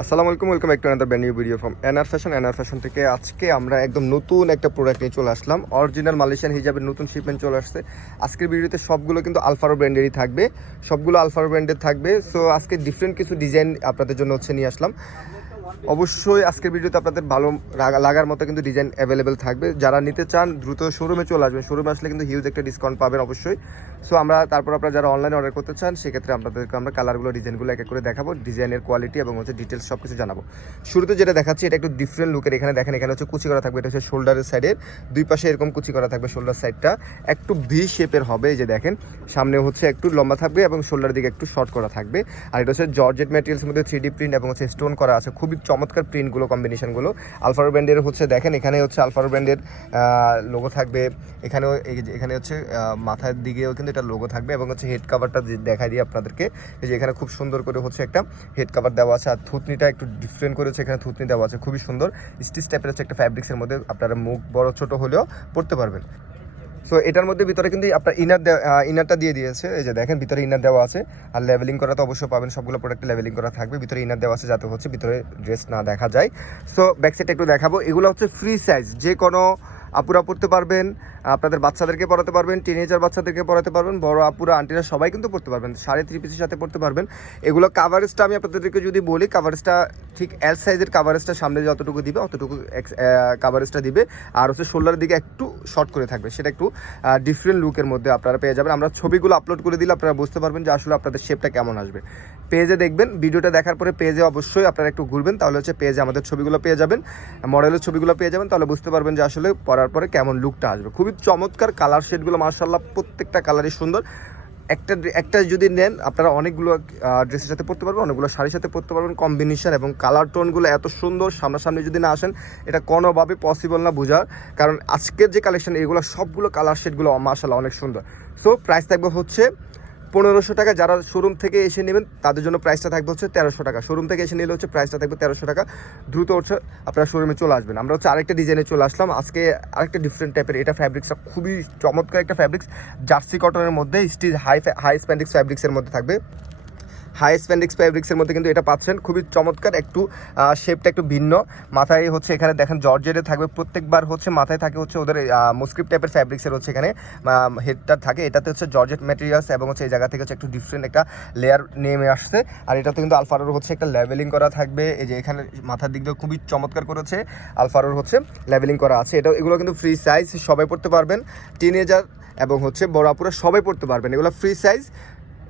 আসসালামু আলাইকুম, welcome back to another brand new video from NR fashion. NR fashion থেকে আজকে আমরা একদম নতুন একটা প্রোডাক্ট নিয়ে চলে আসলাম। অরিজিনাল মালয়েশিয়ান হিজাবের নতুন শিপমেন্ট চলে আসছে। আজকের ভিডিওতে সবগুলো কিন্তু আলফারো ব্র্যান্ডেরই থাকবে, সবগুলো আলফারো ব্র্যান্ডের থাকবে। সো আজকে ডিফারেন্ট কিছু ডিজাইন আপনাদের জন্য নিয়ে আসলাম। অবশ্যই আজকের ভিডিওতে আপনাদের ভালো লাগার মতো কিন্তু ডিজাইন অ্যাভেলেবেল থাকবে। যারা নিতে চান দ্রুত শোরুমে চলে আসবেন, শোরুমে আসলে কিন্তু হিউজ একটা ডিসকাউন্ট পাবেন অবশ্যই। সো তারপর আপনারা যারা অনলাইনে অর্ডার করতে চান সেক্ষেত্রে আপনাদেরকে আমরা কালারগুলো ডিজাইনগুলো এক এক করে দেখাবো, ডিজাইনের কোয়ালিটি এবং ডিটেলস সব কিছু জানাবো। শুরুতে যেটা দেখাচ্ছি এটা একটু ডিফারেন্ট লুকের। এখানে দেখেন, এখানে কুচি করা থাকবে। এটা হচ্ছে শোল্ডারের সাইডের দুই পাশে এরকম কুচি করা থাকবে। শোল্ডার সাইডটা একটু ভি শেপের হবে, এই যে দেখেন সামনে একটু লম্বা থাকবে এবং শোল্ডার দিকে একটু শর্ট করা থাকবে। আর এটা হচ্ছে জর্জেট ম্যাটেরিয়ালসের মধ্যে 3D প্রিন্ট এবং স্টোন করা আছে। খুবই চমৎকার প্রিন্টগুলো, কম্বিনেশনগুলো আলফারো ব্র্যান্ডের দেখেন এখানে আলফারো ব্র্যান্ডের লোগো থাকবে। এখানে মাথার দিকেও কিন্তু এটা লোগো থাকবে এবং হেড কাভারটা দেখাই দিয়ে আপনাদেরকে। এই যে এখানে খুব সুন্দর করে একটা হেড কাভার দেওয়া আছে। আর থুতনিটা একটু ডিফারেন্ট করে এখানে থুতনি দেওয়া আছে, খুবই সুন্দর স্টিচ টাইপের একটা ফ্যাব্রিক্সের মধ্যে। আপনারা মুখ বড় ছোট হলেও পড়তে পারবেন। সো এটার মধ্যে ভিতরে কিন্তু আপনার ইনারটা দিয়ে দিয়েছে। এই যে দেখেন ভিতরে ইনার দেওয়া আছে। আর লেভেলিং করা তো অবশ্যই পাবেন, সবগুলো প্রোডাক্টে লেভেলিং করা থাকবে। ভিতরে ইনার দেওয়া আছে যাতে ভিতরে ড্রেস না দেখা যায়। সো ব্যাক সাইডটা একটু দেখাবো। এগুলো ফ্রি সাইজ, যে কোনো আপুরা পড়তে পারবেন, আপনাদের বাচ্চাদেরকে পড়াতে পারবেন, টিনেজার বাচ্চাদেরকে পড়াতে পারবেন, বড় আপুরা আন্টিরা সবাই কিন্তু পড়তে পারবেন। 3.5 পিসের সাথে পড়তে পারবেন। এগুলো কাভারেজটা আমি আপনাদেরকে যদি বলি, কাভারেজটা ঠিক এল সাইজের কাভারেজটা সামনে যতটুকু দিবে অতটুকু কাভারেজটা দিবে। আর শোল্ডারের দিকে একটু শর্ট করে থাকবে, সেটা একটু ডিফারেন্ট লুকের মধ্যে আপনারা পেয়ে যাবেন। আমরা ছবিগুলো আপলোড করে দিলে আপনারা বুঝতে পারবেন যে আসলে আপনাদের শেপটা কেমন আসবে। পেজে দেখবেন, ভিডিওটা দেখার পরে পেজে অবশ্যই আপনারা একটু ঘুরবেন, তাহলে পেজে আমাদের ছবিগুলো পেয়ে যাবেন, মডেলের ছবিগুলো পেয়ে যাবেন। তাহলে বুঝতে পারবেন যে আসলে পরার পরে কেমন লুকটা আসবে। খুবই চমৎকার কালার শেডগুলো, মাশাআল্লাহ প্রত্যেকটা কালারই সুন্দর। একটা যদি নেন আপনারা অনেকগুলো ড্রেসের সাথে পরতে পারবেন, অনেকগুলো শাড়ির সাথে পরতে পারবেন। কম্বিনেশন এবং কালার টোনগুলো এত সুন্দর, সামনাসামনি যদি না আসেন এটা কোনোভাবে পসিবল না বোঝার। কারণ আজকের যে কালেকশন এগুলো সবগুলো কালার শেডগুলো মাশাআল্লাহ অনেক সুন্দর। সো প্রাইস থাকবে 1500 টাকা। যারা শোরুম থেকে এসে নেবেন তাদের জন্য প্রাইসটা থাকবে 1300 টাকা। শোরুম থেকে এসে নিলে প্রাইসটা থাকবে 1300 টাকা। দ্রুত আপনারা শোরুমে চলে আসবেন। আমরা আরেকটা ডিজাইনে চলে আসলাম আজকে, আরেকটা ডিফারেন্ট টাইপের। এটা ফ্যাব্রিক্সটা খুবই চমৎকার একটা ফ্যাব্রিক্স, জার্সি কটনের মধ্যে স্টিচ হাই স্প্যান্ডিক্স ফ্যাব্রিক্সের মধ্যে থাকবে। হাই স্প্যান্ডিক্স ফ্যাব্রিক্সের মধ্যে কিন্তু এটা পাচ্ছেন, খুবই চমৎকার। একটু শেপটা একটু ভিন্ন। মাথায় এখানে দেখেন জর্জেটে থাকবে। প্রত্যেকবার মাথায় থাকে ওদের মুস্ক্রিপ টাইপের ফ্যাব্রিক্সের এখানে হেডটা থাকে। এটাতে জর্জেট ম্যাটেরিয়ালস এবং এই জায়গা থেকে একটু ডিফারেন্ট একটা লেয়ার নেমে আসছে। আর এটাতে কিন্তু আলফারোর একটা লেভেলিং করা থাকবে। এই যে এখানে মাথার দিক দিয়ে খুবই চমৎকার করেছে আলফারোর লেভেলিং করা আছে। এগুলো কিন্তু ফ্রি সাইজ, সবাই পড়তে পারবেন। টিনেজার এবং বড় আপুরা সবাই পড়তে পারবেন। এগুলো ফ্রি সাইজ।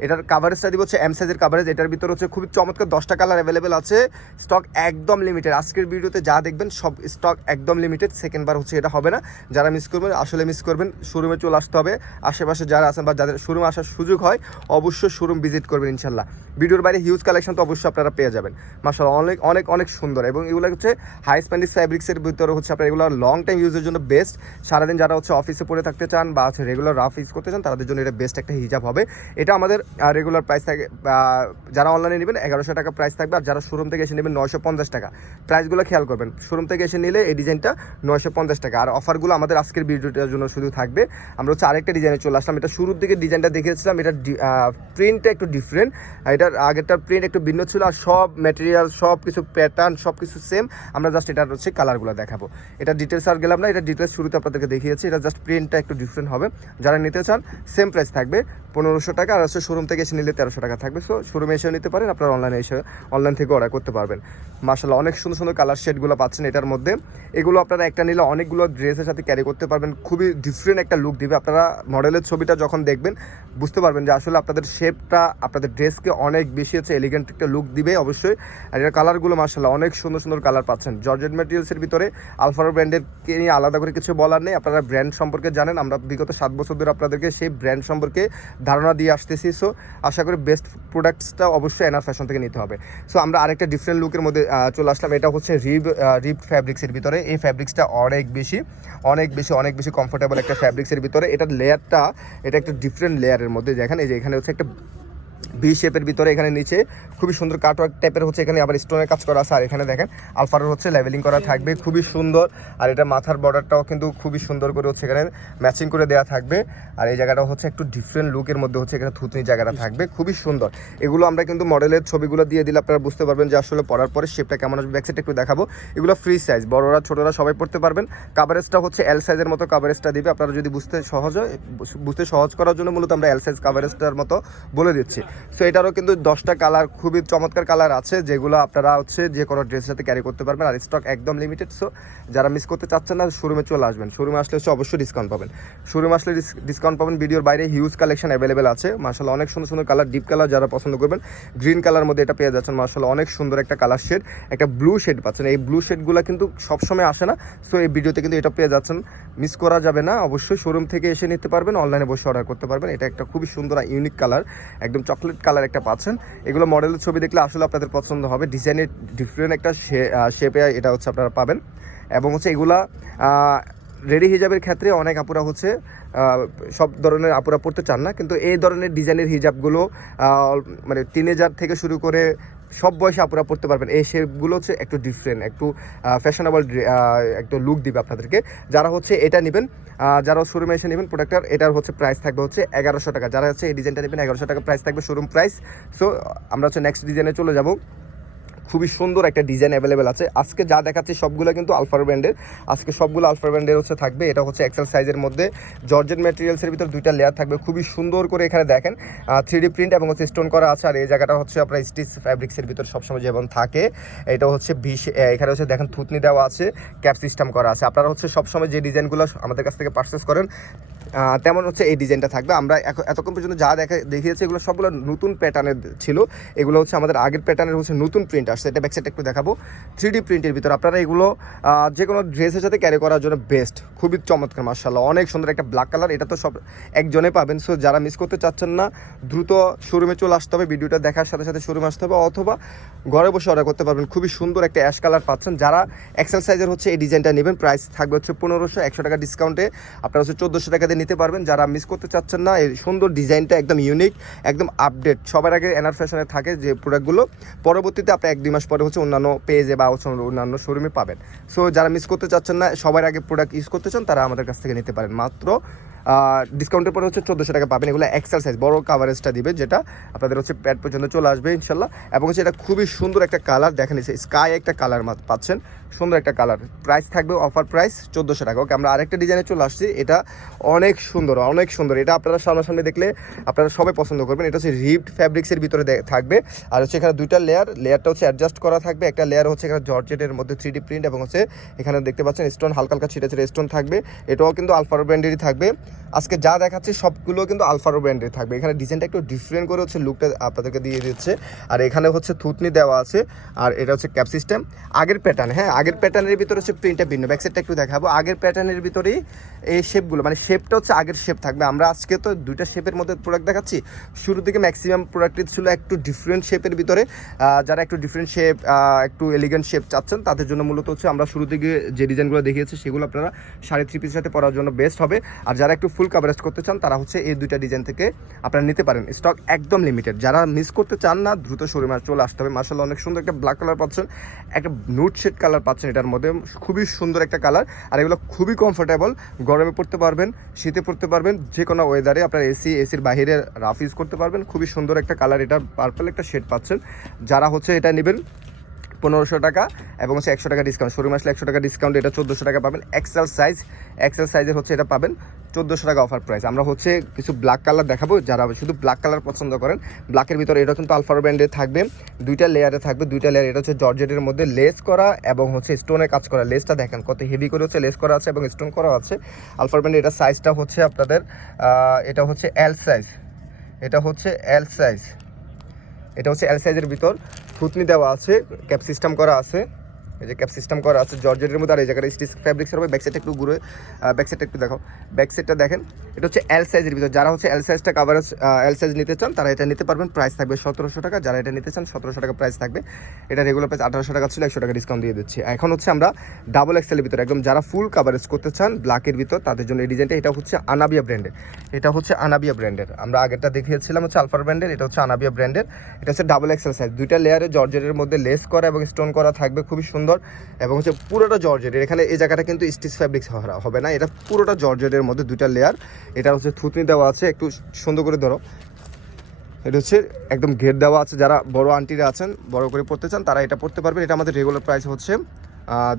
এটার কাভারেজটা দিব এম সাইজের কাভারেজ। এটার ভিতরে খুবই চমৎকার 10টা কালার অ্যাভেলেবেল আছে। স্টক একদম লিমিটেড। আজকের ভিডিওতে যা দেখবেন সব স্টক একদম লিমিটেড। সেকেন্ডবার এটা হবে না। যারা মিস করবেন আসলে মিস করবেন। শোরুমে চলে আসতে হবে। আশেপাশে যারা আছেন বা যাদের শোরুমে আসার সুযোগ হয় অবশ্যই শোরুম ভিজিট করবেন ইনশাল্লাহ। ভিডিওর বাইরে হিউজ কালেকশন তো অবশ্যই আপনারা পেয়ে যাবেন। মাশাআল্লাহ অনেক অনেক অনেক সুন্দর। এবং এগুলো হাই স্প্যান্ডিক্স ফ্যাব্রিক্সের ভিতরে আপনার এগুলো লং টাইম ইউজের জন্য বেস্ট। সারাদিন যারা অফিসে পড়ে থাকতে চান বা রেগুলার রাফ ইউজ করতে চান তাদের জন্য এটা বেস্ট একটা হিজাব হবে। এটা আমাদের রেগুলার প্রাইস থাকে, যারা অনলাইনে নেবেন 1100 টাকা প্রাইস থাকবে। আর যারা শোরুম থেকে এসে নেবেন 950 টাকা। প্রাইসগুলো খেয়াল করবেন, শোরুম থেকে এসে নিলে এই ডিজাইনটা 950 টাকা। আর অফারগুলো আমাদের আজকের ভিডিওটার জন্য শুধু থাকবে। আমরা আরেকটা ডিজাইনে চলে আসলাম। এটা শুরুর দিকে ডিজাইনটা দেখিয়েছিলাম, এটা প্রিন্টটা একটু ডিফারেন্ট। এটার আগেরটার প্রিন্ট একটু ভিন্ন ছিল। আর সব ম্যাটেরিয়াল, সব কিছু প্যাটার্ন, সব কিছু সেম। আমরা জাস্ট এটার কালারগুলো দেখাবো। এটা ডিটেলস আর গেলাম না, এটা ডিটেলস শুরুতে আপনাদেরকে দেখিয়েছি। এটা জাস্ট প্রিন্টটা একটু ডিফারেন্ট হবে। যারা নিতে চান সেম প্রাইস থাকবে 1500 টাকা। আর শোরুম থেকে এসে নিলে 1300 টাকা থাকবে। সো শোরুমে এসেও নিতে পারেন, আপনারা অনলাইন থেকে অর্ডার করতে পারবেন। মাশাআল্লাহ অনেক সুন্দর সুন্দর কালার শেডগুলো পাচ্ছেন এটার মধ্যে। এগুলো আপনারা একটা নিলে অনেকগুলো ড্রেসের সাথে ক্যারি করতে পারবেন। খুবই ডিফারেন্ট একটা লুক দিবে। আপনারা মডেলের ছবিটা যখন দেখবেন বুঝতে পারবেন যে আসলে আপনাদের শেপটা আপনাদের ড্রেসকে অনেক বেশি এলিগেন্ট একটা লুক দিবে অবশ্যই। আর এর কালারগুলো মাশাআল্লাহ অনেক সুন্দর সুন্দর কালার পাচ্ছেন। জর্জেট ম্যাটেরিয়ালসের ভিতরে আলফারো ব্র্যান্ডেরকে নিয়ে আলাদা করে কিছু বলার নেই। আপনারা ব্র্যান্ড সম্পর্কে জানেন, আমরা বিগত 7 বছর ধরে আপনাদেরকে সেই ব্র্যান্ড সম্পর্কে ধারণা দিয়ে আসতেছি। সো আশা করি বেস্ট প্রোডাক্টসটা অবশ্যই এনআর ফ্যাশন থেকে নিতে হবে। সো আমরা আরেকটা ডিফারেন্ট লুকের মধ্যে চলে আসলাম। এটা রিব ফ্যাব্রিক্সের ভিতরে। এই ফ্যাব্রিক্সটা অনেক বেশি কমফোর্টেবল একটা ফ্যাব্রিক্সের ভিতরে। এটার লেয়ারটা এটা একটা ডিফারেন্ট লেয়ারের মধ্যে দেখেন। এই যে এখানে একটা ভি শেপের ভিতরে এখানে নিচে খুবই সুন্দর কাটওয়ার্ক টাইপের হচ্ছে, এখানে আবার স্টোনের কাজ করা আছে। আর এখানে দেখেন আলফারোর হচ্ছে লেভেলিং করা থাকবে, খুবই সুন্দর। আর এটা মাথার বর্ডারটাও কিন্তু খুবই সুন্দর করে হচ্ছে এখানে ম্যাচিং করে দেওয়া থাকবে। আর এই জায়গাটা হচ্ছে একটু ডিফারেন্ট লুকের মধ্যে হচ্ছে এখানে থুতনি জায়গাটা থাকবে, খুবই সুন্দর। এগুলো আমরা কিন্তু মডেলের ছবিগুলো দিয়ে দিলে আপনারা বুঝতে পারবেন যে আসলে পরার পরে শেপটা কেমন আসবে। ব্যাকসাইডটা একটু দেখাবো। এগুলো ফ্রি সাইজ, বড়রা ছোটরা সবাই পড়তে পারবেন। কাভারেজটা হচ্ছে এল সাইজের মতো কাভারেজটা দিবে। আপনারা যদি বুঝতে সহজ করার জন্য মূলত আমরা এল সাইজ কাভারেজটার মতো বলে দিচ্ছি। সো এটারও কিন্তু 10টা কালার, খুবই চমৎকার কালার আছে, যেগুলো আপনারা হচ্ছে যে কোনো ড্রেসের সাথে ক্যারি করতে পারবেন। আর স্টক একদম লিমিটেড। সো যারা মিস করতে চাচ্ছেন না, শোরুমে চলে আসবেন। শোরুমে আসলে হচ্ছে অবশ্যই ডিসকাউন্ট পাবেন। শোরুমে আসলে ডিসকাউন্ট পাবেন। ভিডিওর বাইরে হিউজ কালেকশন অ্যাভেলেবেল আছে মাশাআল্লাহ, অনেক সুন্দর সুন্দর কালার, ডিপ কালার যারা পছন্দ করবেন। গ্রিন কালার মধ্যে এটা পেয়ে যাচ্ছেন মাশাআল্লাহ, অনেক সুন্দর একটা কালার শেড। একটা ব্লু শেড পাচ্ছেন, এই ব্লু শেডগুলো কিন্তু সবসময় আসে না। সো এই ভিডিওতে কিন্তু এটা পেয়ে যাচ্ছেন, মিস করা যাবে না। অবশ্যই শোরুম থেকে এসে নিতে পারবেন, অনলাইনে বসে অর্ডার করতে পারবেন। এটা একটা খুবই সুন্দর ইউনিক কালার, একদম চকলেট কালার একটা পাচ্ছেন। এগুলো মডেলের ছবি দেখলে আসলে আপনাদের পছন্দ হবে। ডিজাইনের ডিফারেন্ট একটা শেপে এটা হচ্ছে আপনারা পাবেন। এবং হচ্ছে এগুলা রেডি হিজাবের ক্ষেত্রে অনেক আপুরা হচ্ছে সব ধরনের আপুরা পড়তে চান না, কিন্তু এই ধরনের ডিজাইনের হিজাবগুলো মানে টিনেজার থেকে শুরু করে সব বয়সে আপুরা পড়তে পারবেন। এই শেপগুলো হচ্ছে একটু ডিফারেন্ট, একটু ফ্যাশনেবল একটু লুক দিবে আপনাদেরকে। যারা হচ্ছে এটা নেবেন, যারা শোরুমে এসে নেবেন প্রোডাক্টটার, এটার হচ্ছে প্রাইস থাকবে হচ্ছে 1100 টাকা। যারা হচ্ছে এই ডিজাইনটা নেবেন 1100 টাকা প্রাইস থাকবে, শোরুম প্রাইস। সো আমরা হচ্ছে নেক্সট ডিজাইনে চলে যাব। খুবই সুন্দর একটা ডিজাইন অ্যাভেলেবেল আছে। আজকে যা দেখাচ্ছি সবগুলো কিন্তু আলফার ব্র্যান্ডের, আজকে সবগুলো আলফার ব্র্যান্ডের হচ্ছে থাকবে। এটা হচ্ছে এক্সেল সাইজের মধ্যে জর্জেট ম্যাটেরিয়ালসের ভিতর 2টা লেয়ার থাকবে, খুবই সুন্দর করে এখানে দেখেন 3D প্রিন্ট এবং হচ্ছে স্টোন করা আছে। আর এই জায়গাটা হচ্ছে আপনার স্টিচ ফ্যাব্রিক্সের ভিতর সবসময় যেমন থাকে, এটা হচ্ছে এখানে হচ্ছে দেখেন থুতনি দেওয়া আছে, ক্যাপ সিস্টেম করা আছে। আপনারা হচ্ছে সবসময় যে ডিজাইনগুলো আমাদের কাছ থেকে পারচেস করেন তেমন হচ্ছে এই ডিজাইনটা থাকবে। আমরা এতক্ষণ পর্যন্ত যা দেখিয়েছি এগুলো সবগুলো নতুন প্যাটার্নের ছিল। এগুলো হচ্ছে আমাদের আগের প্যাটার্নের হচ্ছে নতুন প্রিন্ট আসছে। এটা ব্যাকসাইডটা একটু দেখাবো। 3D প্রিন্টের ভিতর আপনারা এগুলো যে কোনো ড্রেসের সাথে ক্যারি করার জন্য বেস্ট, খুবই চমৎকার মাশাআল্লাহ, অনেক সুন্দর একটা ব্ল্যাক কালার। এটা তো সব একজনে পাবেন। সো যারা মিস করতে চাচ্ছেন না, দ্রুত শোরুমে চলে আসতে হবে, ভিডিওটা দেখার সাথে সাথে শোরুমে আসতে হবে, অথবা ঘরে বসে অর্ডার করতে পারবেন। খুবই সুন্দর একটা অ্যাশ কালার পাচ্ছেন। যারা এক্সেল সাইজের হচ্ছে এই ডিজাইনটা নেবেন, প্রাইস থাকবে হচ্ছে 1500, 100 টাকা ডিসকাউন্টে আপনারা হচ্ছে 1400 টাকা দিয়ে নিতে পারবেন। যারা মিস করতে চাচ্ছেন না, এই সুন্দর ডিজাইনটা একদম ইউনিক, একদম আপডেট। সবার আগে এনআর ফ্যাশনে থাকে যে প্রোডাক্টগুলো, পরবর্তীতে আপনি 1-2 মাস পরে হচ্ছে অন্যান্য পেজে বা হচ্ছে অন্যান্য শোরুমে পাবেন। সো যারা মিস করতে চাচ্ছেন না, সবার আগে প্রোডাক্ট ইউজ করতে চান, তারা আমাদের কাছ থেকে নিতে পারেন। মাত্র ডিসকাউন্টের পরে হচ্ছে 1400 টাকা পাবেন। এগুলো এক্সেল সাইজ, বড় কাভারেজটা দিবে, যেটা আপনাদের হচ্ছে প্যাড পর্যন্ত চলে আসবে ইনশাল্লাহ। এবং হচ্ছে এটা খুবই সুন্দর একটা কালার, দেখেন স্কাই একটা কালার পাচ্ছেন, সুন্দর একটা কালার। প্রাইস থাকবে অফার প্রাইস 1400 টাকা। ওকে, আমরা আরেকটা ডিজাইনে চলে আসছি। এটা অনেক সুন্দর, অনেক সুন্দর। এটা আপনারা সামনাসামনি দেখলে আপনারা সবাই পছন্দ করবেন। এটা হচ্ছে রিপড ফ্যাব্রিক্সের ভিতরে থাকবে। আর হচ্ছে এখানে 2টা লেয়ারটা হচ্ছে অ্যাডজাস্ট করা থাকবে। একটা লেয়ার হচ্ছে এখানে জর্জেটের মধ্যে 3D প্রিন্ট, এবং হচ্ছে এখানে দেখতে পাচ্ছেন স্টোন, হালকা হালকা ছিটে ছিটে স্টোন থাকবে। এটাও কিন্তু আলফারো ব্র্যান্ডেরই থাকবে। আজকে যা দেখাচ্ছি সবগুলো কিন্তু আলফারো ব্র্যান্ডের থাকবে। এখানে ডিজাইনটা একটু ডিফারেন্ট করে হচ্ছে লুকটা আপনাদেরকে দিয়ে দিচ্ছে। আর এখানে হচ্ছে থুতনি দেওয়া আছে, আর এটা হচ্ছে ক্যাপ সিস্টেম। আগের প্যাটার্ন, হ্যাঁ আগের প্যাটার্নের ভিতরে হচ্ছে প্রিন্টটা ভিন্ন। ব্যাকসাইডটা একটু দেখাবো। আগের প্যাটার্নের ভিতরেই এই শেপগুলো, মানে শেপটা হচ্ছে আগের শেপ থাকবে। আমরা আজকে তো 2টা শেপের মধ্যে প্রোডাক্ট দেখাচ্ছি। শুরু থেকে ম্যাক্সিমাম প্রোডাক্টই ছিল একটু ডিফারেন্ট শেপের ভিতরে। যারা একটু ডিফারেন্ট শেপ, একটু এলিগেন্ট শেপ চাচ্ছেন, তাদের জন্য মূলত হচ্ছে আমরা শুরু থেকে যে ডিজাইনগুলো দেখিয়েছি সেগুলো আপনারা 3.5 পিসের সাথে পরার জন্য বেস্ট হবে। আর যারা একটু ফুল কাভারেজ করতে চান, তারা হচ্ছে এই 2টা ডিজাইন থেকে আপনারা নিতে পারেন। স্টক একদম লিমিটেড। যারা মিস করতে চান না, দ্রুত শোরুমে চলে আসতে হবে। মাশাআল্লাহ, অনেক সুন্দর একটা ব্ল্যাক কালার পাচ্ছেন, একটা নুট শেড কালার পাচ্ছেন এটার মধ্যে, খুবই সুন্দর একটা কালার। আর এগুলো খুবই কমফোর্টেবল, গরমে পড়তে পারবেন, শীতে পড়তে পারবেন, যে কোনো ওয়েদারে। আপনার এসির বাইরে রাফ ইউজ করতে পারবেন। খুবই সুন্দর একটা কালার, এটা পার্পল একটা শেড পাচ্ছেন। যারা হচ্ছে এটা নেবেন 1500 টাকা এবং হচ্ছে 100 টাকা ডিসকাউন্ট। শোরুমে আসলে 100 টাকা ডিসকাউন্ট, এটা 1400 টাকা পাবেন। এক্সেল সাইজের হচ্ছে এটা পাবেন 1400 টাকা অফার প্রাইস। আমরা হচ্ছে কিছু ব্ল্যাক কালার দেখাবো। যারা শুধু ব্ল্যাক কালার পছন্দ করেন, ব্ল্যাকের ভিতরে এটা কিন্তু আলফারো ব্র্যান্ডে থাকবে। 2টা লেয়ারে থাকবে, 2টা লেয়ার। এটা হচ্ছে জর্জেটের মধ্যে লেস করা এবং হচ্ছে স্টোনের কাজ করা। লেসটা দেখেন কত হেভি করে হচ্ছে লেস করা আছে এবং স্টোন করা আছে আলফারো ব্র্যান্ডে। এটা সাইজটা হচ্ছে আপনাদের এটা হচ্ছে এল সাইজ, এটা হচ্ছে এল সাইজের ভিতর থুতনি দেওয়া আছে, ক্যাপ সিস্টেম করা আছে। এই যে ক্যাপ সিস্টেম করা আছে জর্জেটের মধ্যে, আর এই জায়গাটা স্টিচ ফ্যাব্রিক্সের হবে। ব্যাক সাইডটা একটু ঘুরে, ব্যাক সাইডটা একটু দেখো, ব্যাক সাইডটা দেখেন। এটা হচ্ছে এল সাইজের ভিতর, যারা হচ্ছে এল সাইজটা কাভারেজ এল সাইজ নিতে চান তারা এটা নিতে পারবেন। প্রাইস থাকবে 1700 টাকা, যারা এটা নিতে চান 1700 টাকা প্রাইস থাকবে। এটা রেগুলার প্রাইস 1800 টাকা ছিল, 100 টাকা ডিসকাউন্ট দিয়ে দিচ্ছি। এখন হচ্ছে আমরা ডাবল এক্সেলের ভিতরে একদম যারা ফুল কাভারেজ করতে চান ব্ল্যাকের ভিতর তাদের জন্য এই ডিজাইনটা। এটা হচ্ছে আনাবিয়া ব্র্যান্ডের, এটা হচ্ছে আনাবিয়া ব্র্যান্ডের। আমরা আগেরটা দেখিয়েছিলাম হচ্ছে আলফার ব্র্যান্ডের, এটা হচ্ছে আনাবিয়া ব্র্যান্ডের। এটা হচ্ছে ডাবল এক্সেল সাইজ, দুইটা লেয়ারে জর্জেটের মধ্যে লেস করা এবং স্টোন করা থাকবে, খুবই সুন্দর। এবং হচ্ছে পুরোটা জর্জেটের, এখানে এই জায়গাটা কিন্তু স্টিচ ফ্যাব্রিক্স হবে না, এটা পুরোটা জর্জেটের মধ্যে দুইটা লেয়ার। এটা হচ্ছে থুতনি দেওয়া আছে, একটু সুন্দর করে ধরো। এটা হচ্ছে একদম ঘের দেওয়া আছে, যারা বড় আন্টিরা আছেন বড় করে পড়তে চান তারা এটা পড়তে পারবেন। এটা আমাদের রেগুলার প্রাইস হচ্ছে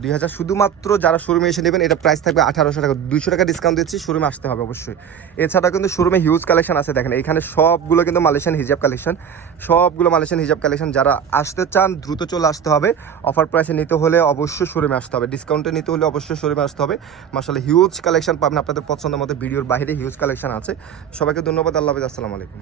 2000। শুধুমাত্র যারা শোরুমে এসে নেবেন এটা প্রাইস থাকবে 1800 টাকা, 200 টাকা ডিসকাউন্ট দিচ্ছি। শোরুমে আসতে হবে অবশ্যই। এছাড়াও কিন্তু শোরুমে হিউজ কালেকশন আছে, দেখেন এখানে সবগুলো কিন্তু মালয়েশিয়ান হিজাব কালেকশন, সবগুলো মালয়েশিয়ান হিজাব কালেকশন। যারা আসতে চান দ্রুত চলে আসতে হবে। অফার প্রাইসে নিতে হলে অবশ্যই শোরুমে আসতে হবে, ডিসকাউন্টে নিতে হলে অবশ্যই শোরুমে আসতে হবে। মাশাআল্লাহ হিউজ কালেকশন পাবেন আপনাদের পছন্দের মতো, ভিডিওর বাইরে হিউজ কালেকশন আছে। সবাইকে ধন্যবাদ, আল্লাহ হাফেজ, আসসালামু আলাইকুম।